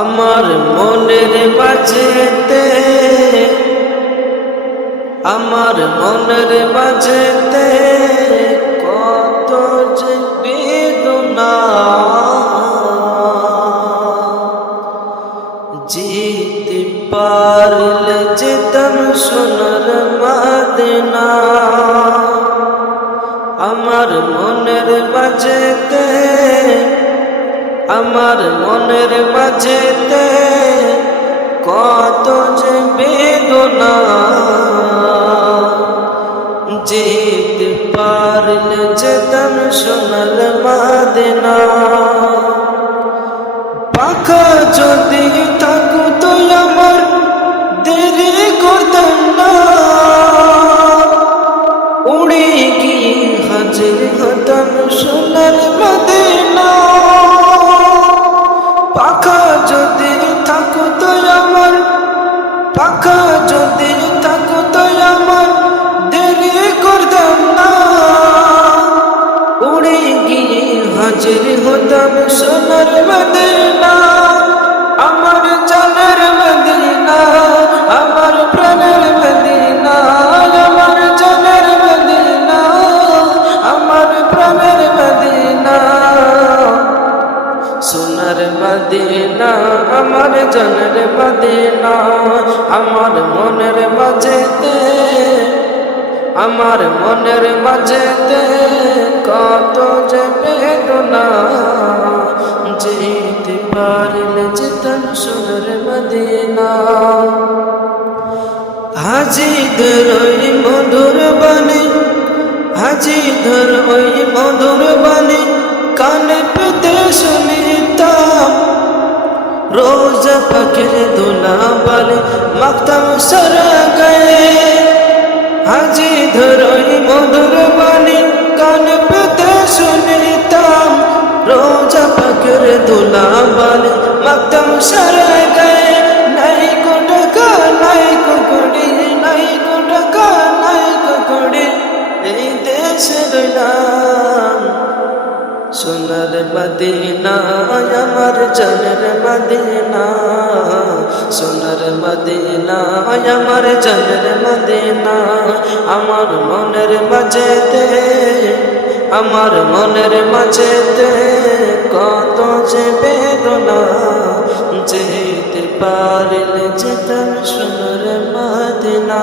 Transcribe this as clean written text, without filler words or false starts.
আমার মনের মাঝেতে আমার মনের মাঝেতে কত যে বেদনা যেতে পারলে যেতাম সোনার মদিনা আমার মনের মাঝেতে আমার মনের মাঝেতে কত যে বেদনা যেতে পারলে যেতাম সোনার মদিনা পাখা যদি থাকতো আমার দেরি করতাম না উড়ে গিয়ে হাজির হতাম সোনার মদিনা পাখা যদি থাকতো আমার পাখা যদি থাকতো আমার দেরি করতাম না উড়ে গিয়ে হাজির হতাম সোনার মদিনা আমার জানের মদিনা আমার প্রাণের মদিনা আমার জানের মদিনা আমার প্রাণের মদিনা সোনার মদিনা আমার জানের মদিনা আমার মনের মাঝেতে আমার মনের মাঝেতে কত যে বেদনা যেতে পারলে যেতাম সোনার মদিনা হাজিদের ওই মধুর বাণী হাজিদের ওই মধুর বাণী কানে পেতে শুনিতাম রোজা পাখির দোলা বালে মাখতাম সারা গায়ে হাজি ধরই মধুর বাণী কান পেতে শুনিতাম রোজা পাখির দোলা বালে মাখতাম সারা গায়ে নাই কো টাকা নাই কো কড়ি নাই কো টাকা নাই কো কড়ি এই দেশে রইলাম সোনার মদিনা আমার জানের মদিনা সোনার মদিনা আমার জানের মদিনা আমার মনের মাঝেতে আমার মনের মাঝেতে কত যে বেদনা যেতে পারলে যেতাম সোনার মদিনা।